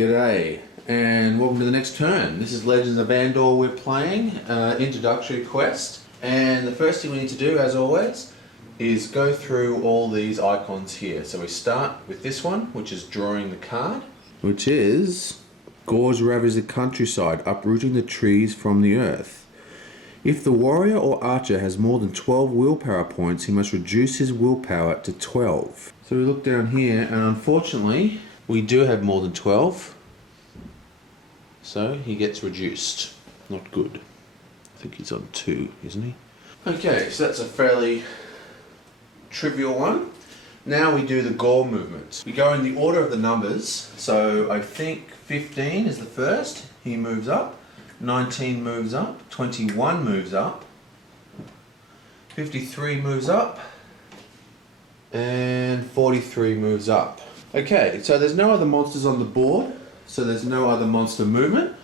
G'day, and welcome to the next turn. This is Legends of Andor we're playing, introductory quest. And the first thing we need to do, as always, is go through all these icons here. So we start with this one, which is drawing the card. Which is, Gores ravage the countryside, uprooting the trees from the earth. If the warrior or archer has more than 12 willpower points, he must reduce his willpower to 12. So we look down here, and unfortunately, we do have more than 12, so he gets reduced. Not good. I think he's on 2, isn't he? Okay, so that's a fairly trivial one. Now we do the gore movement. We go in the order of the numbers, so I think 15 is the first. He moves up. 19 moves up. 21 moves up. 53 moves up. And 43 moves up. Okay, so there's no other monsters on the board, so there's no other monster movement.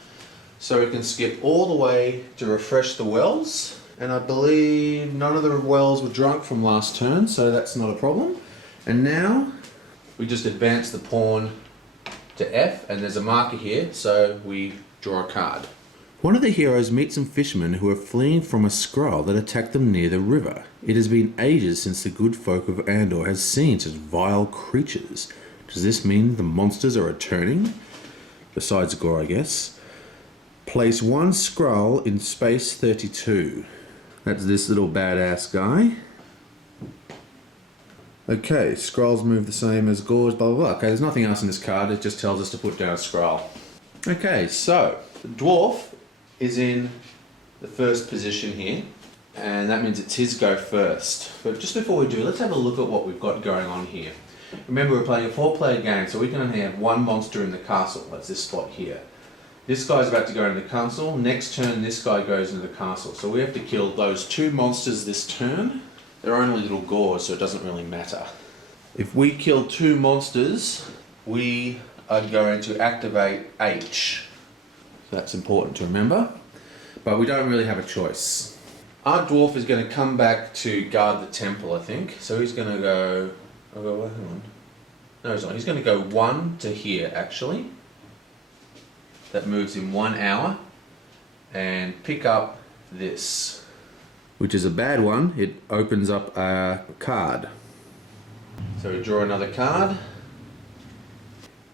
So we can skip all the way to refresh the wells. And I believe none of the wells were drunk from last turn, so that's not a problem. And now we just advance the pawn to F, and there's a marker here, so we draw a card. One of the heroes meets some fishermen who are fleeing from a Skrull that attacked them near the river. It has been ages since the good folk of Andor has seen such vile creatures. Does this mean the monsters are returning? Besides Gore, I guess. Place one Skrull in space 32. That's this little badass guy. Okay, Skrulls move the same as Gores, blah blah blah. Okay, there's nothing else in this card, it just tells us to put down a Skrull. Okay, so the dwarf is in the first position here, and that means it's his go first. But just before we do, let's have a look at what we've got going on here. Remember, we're playing a 4-player game, so we can only have one monster in the castle. That's this spot here. This guy's about to go into the castle. Next turn, this guy goes into the castle. So we have to kill those 2 monsters this turn. They're only little Gores, so it doesn't really matter. If we kill 2 monsters, we are going to activate H. That's important to remember, but we don't really have a choice. Our dwarf is going to come back to guard the temple, I think. So he's going to go... hang on. No, he's not. He's going to go 1 to here, actually. That moves in 1 hour. And pick up this. Which is a bad one. It opens up a card. So we draw another card.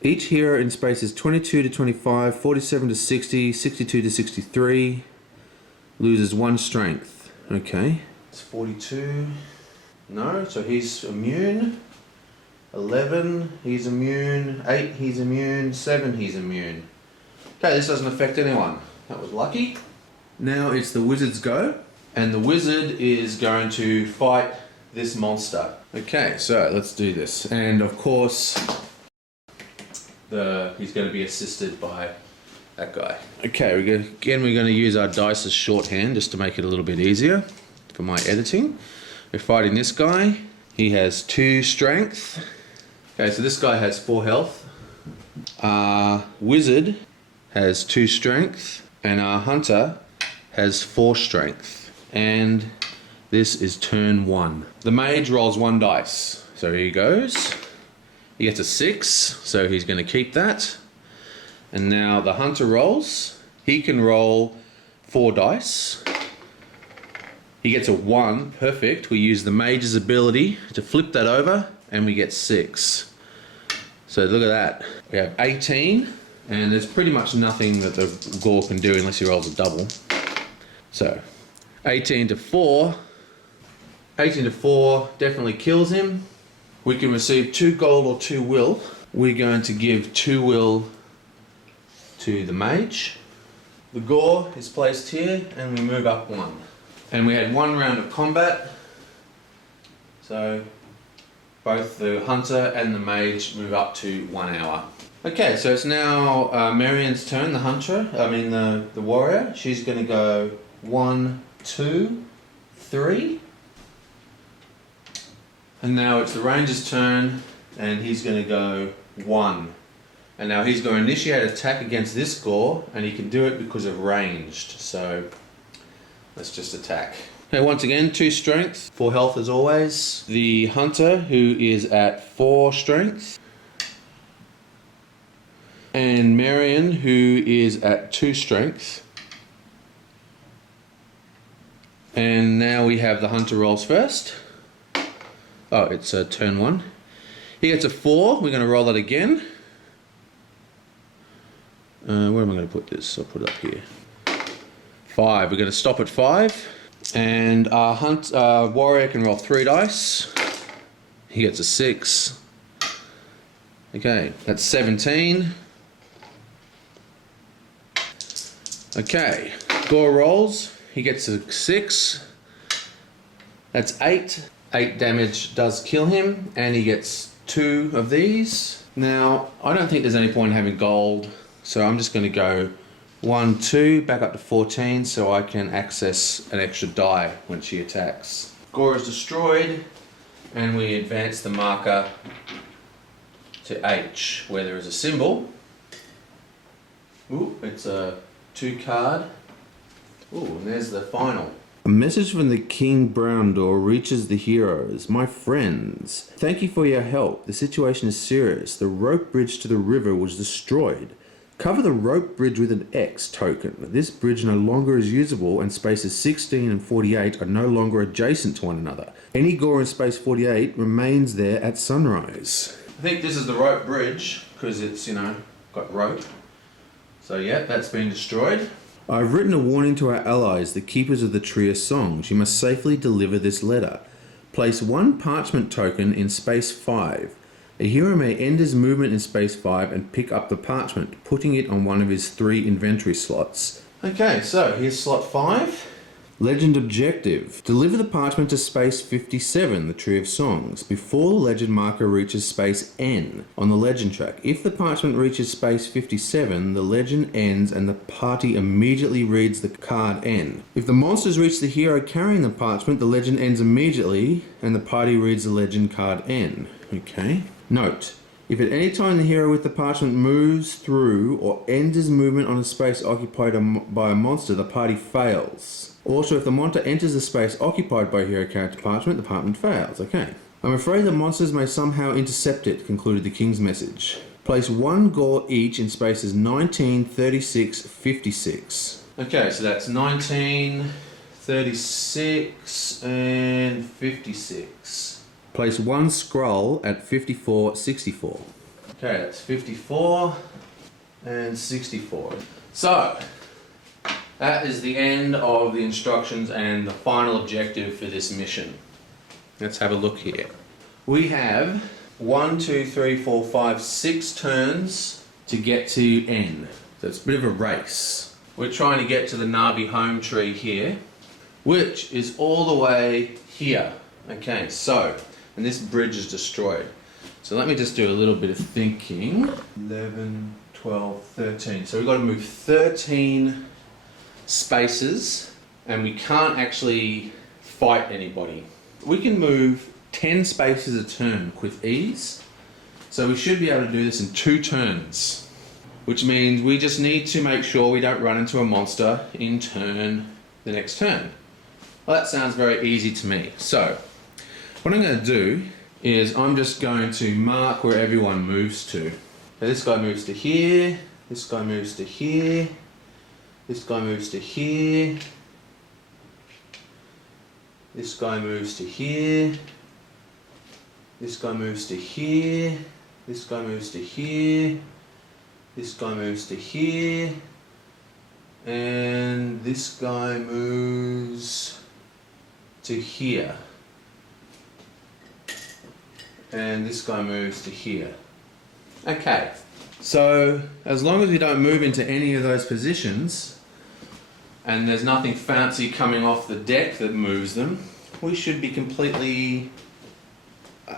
Each hero in spaces 22 to 25, 47 to 60, 62 to 63 loses 1 strength. Okay. It's 42. No, so he's immune. 11, he's immune. 8, he's immune. 7, he's immune. Okay, this doesn't affect anyone. That was lucky. Now it's the wizard's go, and the wizard is going to fight this monster. Okay, so let's do this. And of course, he's going to be assisted by that guy. Okay, we're going to use our dice as shorthand just to make it a little bit easier for my editing. We're fighting this guy. He has 2 strength. Okay, so this guy has 4 health. Our wizard has 2 strength, and our hunter has 4 strength. And this is turn 1. The mage rolls 1 dice. So here he goes. He gets a 6, so he's going to keep that. And now the hunter rolls. He can roll 4 dice. He gets a 1, perfect. We use the mage's ability to flip that over, and we get 6. So look at that. We have 18, and there's pretty much nothing that the Gore can do unless he rolls a double. So 18 to 4. 18 to 4 definitely kills him. We can receive 2 gold or 2 will. We're going to give 2 will to the mage. The Gore is placed here, and we move up 1. And we had 1 round of combat, so both the hunter and the mage move up to 1 hour. Okay, so it's now Marian's turn, the warrior. She's going to go 1, 2, 3. And now it's the ranger's turn, and he's going to go 1. And now he's going to initiate attack against this Gore, and he can do it because of ranged, so let's just attack. Okay, once again, 2 strength, 4 health as always. The hunter, who is at 4 strength, And Marion, who is at 2 strength. And now we have the hunter rolls first. Oh, it's a turn 1. He gets a 4. We're going to roll that again. Where am I going to put this? I'll put it up here. 5. We're going to stop at 5. And our warrior can roll 3 dice. He gets a 6. Okay, that's 17. Okay, Gore rolls. He gets a 6. That's 8. 8 damage does kill him, and he gets 2 of these. Now, I don't think there's any point in having gold, so I'm just going to go 1, 2, back up to 14, so I can access an extra die when she attacks. Gore is destroyed, and we advance the marker to H, where there is a symbol. Ooh, it's a 2 card. Ooh, and there's the final. A message from the King Browndor reaches the heroes. My friends, thank you for your help. The situation is serious. The rope bridge to the river was destroyed. Cover the rope bridge with an X token. This bridge no longer is usable, and spaces 16 and 48 are no longer adjacent to one another. Any Gore in space 48 remains there at sunrise. I think this is the rope bridge, because it's, got rope. So yeah, that's been destroyed. I've written a warning to our allies, the keepers of the Tree of Songs. You must safely deliver this letter. Place 1 parchment token in space 5. A hero may end his movement in space 5 and pick up the parchment, putting it on one of his 3 inventory slots. Okay, so here's slot 5. Legend objective. Deliver the parchment to space 57, the Tree of Songs, before the legend marker reaches space N on the legend track. If the parchment reaches space 57, the legend ends and the party immediately reads the card N. If the monsters reach the hero carrying the parchment, the legend ends immediately and the party reads the legend card N. Okay. Note. If at any time the hero with the parchment moves through or ends his movement on a space occupied by a monster, the party fails. Also, if the monster enters the space occupied by hero character parchment, the parchment fails. Okay. I'm afraid the monsters may somehow intercept it, concluded the King's message. Place 1 Gore each in spaces 19, 36, 56. Okay, so that's 19, 36, and 56. Place 1 scroll at 54, 64. Okay, that's 54 and 64. So, that is the end of the instructions and the final objective for this mission. Let's have a look here. We have 1, 2, 3, 4, 5, 6 turns to get to N. So it's a bit of a race. We're trying to get to the Navi home tree here, which is all the way here. Okay, so, and this bridge is destroyed. So let me just do a little bit of thinking. 11, 12, 13. So we've got to move 13 spaces, and we can't actually fight anybody. We can move 10 spaces a turn with ease, so we should be able to do this in 2 turns, which means we just need to make sure we don't run into a monster in the next turn. Well, that sounds very easy to me. So what I'm going to do is I'm just going to mark where everyone moves to. So this guy moves to here, this guy moves to here, this guy moves to here, this guy moves to here, this guy moves to here, this guy moves to here, this guy moves to here, and this guy moves to here, and this guy moves to here. Okay, so as long as we don't move into any of those positions and there's nothing fancy coming off the deck that moves them, we should be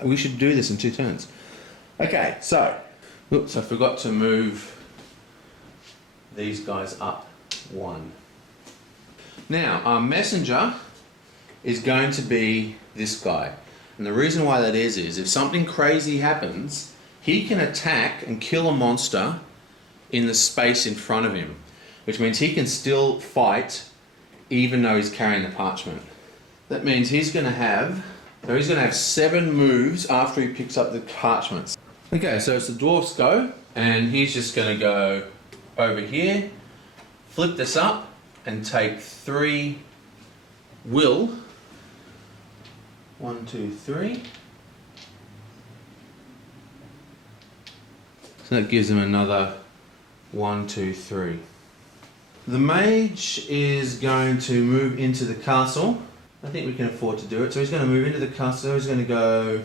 we should do this in 2 turns. Okay, so, oops, I forgot to move these guys up 1. Now, our messenger is going to be this guy. And the reason why that is if something crazy happens, he can attack and kill a monster in the space in front of him, which means he can still fight even though he's carrying the parchment. That means he's going to have 7 moves after he picks up the parchments. Okay, so it's the dwarf's go. And he's just going to go over here, flip this up, and take 3 will. 1, 2, 3. So that gives him another 1, 2, 3. The mage is going to move into the castle. I think we can afford to do it. So he's going to move into the castle. He's going to go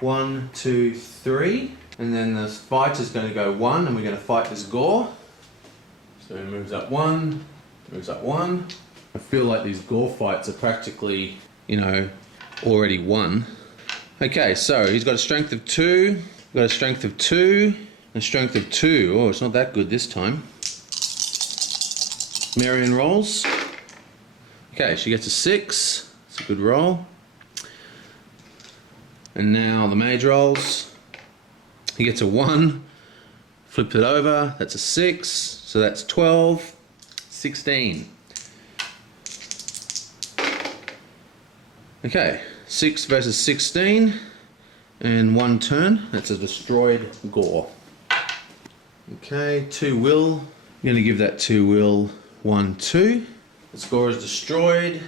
1, 2, 3. And then the fighter's going to go 1, and we're going to fight this gore. So he moves up 1, moves up 1. I feel like these gore fights are practically, already won. Okay, so he's got a strength of 2, got a strength of 2, and a strength of 2. Oh, it's not that good this time. Marion rolls. Okay, she gets a 6. It's a good roll. And now the mage rolls. He gets a 1. Flips it over. That's a 6. So that's 12. 16. Okay, 6 versus 16. And 1 turn. That's a destroyed gore. Okay, 2 will. I'm going to give that 2 will 1, 2. The score is destroyed.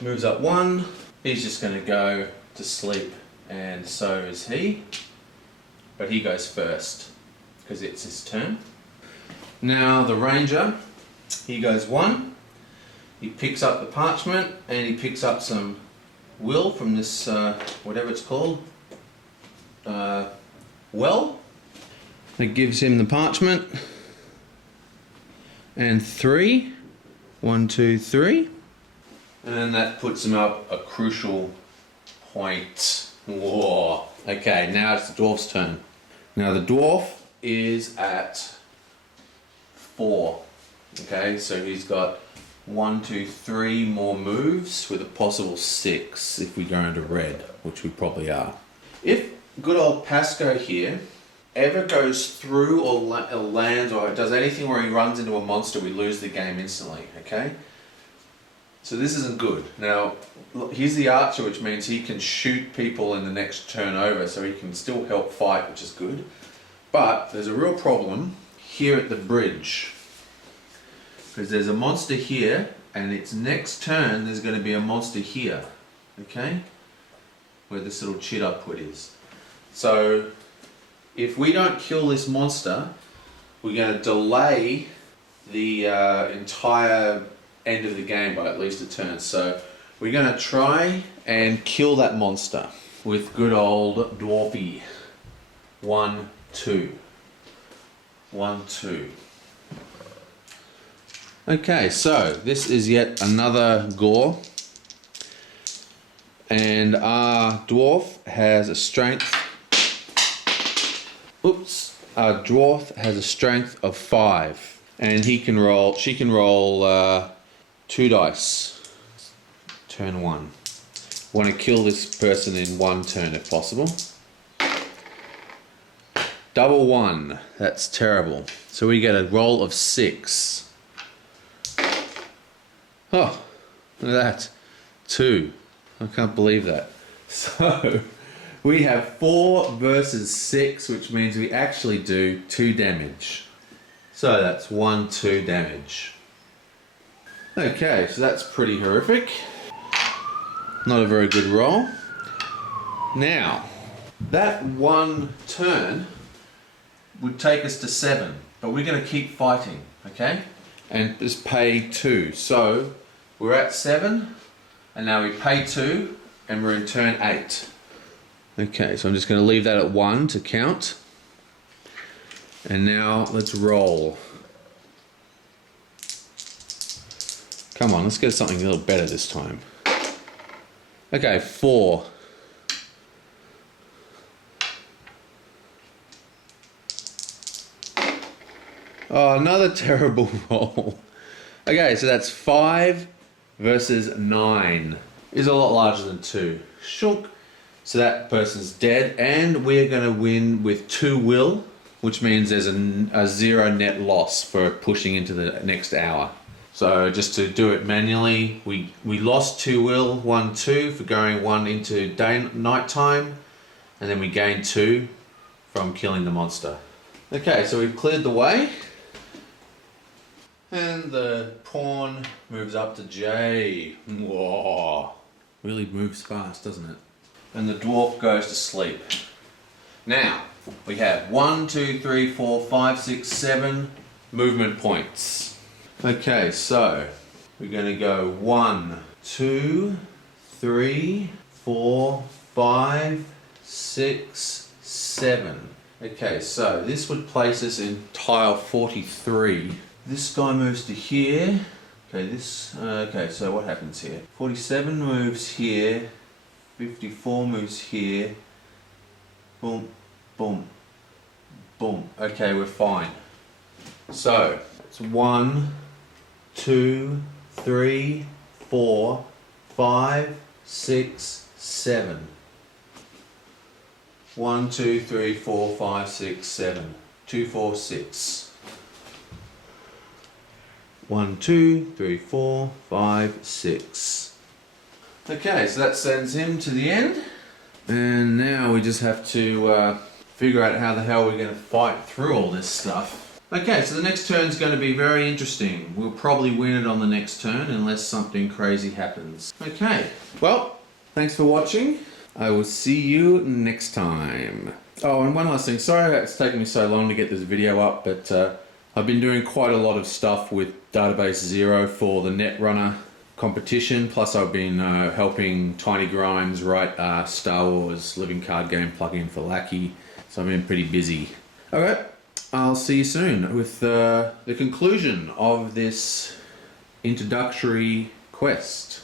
Moves up 1. He's just going to go to sleep, and so is he. But he goes first because it's his turn. Now the ranger, he goes 1. He picks up the parchment and he picks up some will from this whatever it's called. Well, it gives him the parchment and 3. 1, 2, 3. And that puts him up a crucial point. Whoa. Okay, now it's the dwarf's turn. Now the dwarf is at 4. Okay, so he's got 1, 2, 3 more moves with a possible 6 if we go into red, which we probably are. If good old Pasco here ever goes through or lands or does anything where he runs into a monster, we lose the game instantly, okay? So this isn't good. Now, look, he's the archer, which means he can shoot people in the next turn over, so he can still help fight, which is good. But there's a real problem here at the bridge. Because there's a monster here, and its next turn there's going to be a monster here, okay? Where this little chit I put is. So if we don't kill this monster, we're going to delay the entire end of the game by at least a turn. So we're going to try and kill that monster with good old Dwarfy. 1, 2. 1, 2. Okay, so this is yet another gore. And our dwarf has a strength. Our dwarf has a strength of 5. And she can roll 2 dice. Turn 1. Want to kill this person in 1 turn if possible. Double 1. That's terrible. So we get a roll of 6. Oh, look at that. 2. I can't believe that. So we have 4 versus 6, which means we actually do 2 damage. So that's 1, 2 damage. Okay, so that's pretty horrific. Not a very good roll. Now, that 1 turn would take us to 7, but we're going to keep fighting, okay? And just pay 2. So we're at 7, and now we pay 2, and we're in turn 8. Okay, so I'm just going to leave that at 1 to count. And now let's roll. Come on, let's get something a little better this time. Okay, 4. Oh, another terrible roll. Okay, so that's 5 versus 9. Is a lot larger than 2. Shook. So that person's dead, and we're going to win with 2 will, which means there's a 0 net loss for pushing into the next hour. So just to do it manually, we lost 2 will, 1, 2 for going 1 into night time, and then we gained 2 from killing the monster. Okay, so we've cleared the way. And the pawn moves up to J. Whoa. Really moves fast, doesn't it? And the dwarf goes to sleep. Now, we have 1, 2, 3, 4, 5, 6, 7 movement points. Okay, so we're going to go 1, 2, 3, 4, 5, 6, 7. Okay, so this would place us in tile 43. This guy moves to here. Okay, so what happens here? 47 moves here. 54 moves here. Boom, boom, boom. Okay, we're fine. So, it's 1, 2, 3, 4, 5, 6, 7. 1, 2, 3, 4, 5, 6, 7. 2, 4, 6. 1, 2, 3, 4, 5, 6. Okay, so that sends him to the end. And now we just have to figure out how the hell we're going to fight through all this stuff. Okay, so the next turn's going to be very interesting. We'll probably win it on the next turn unless something crazy happens. Okay, well, thanks for watching. I will see you next time. Oh, and one last thing. Sorry it's taken me so long to get this video up, but I've been doing quite a lot of stuff with Database Zero for the Netrunner competition, plus I've been helping Tiny Grimes write Star Wars living card game plugin for Lackey, so I've been pretty busy. Okay, I'll see you soon with the conclusion of this introductory quest.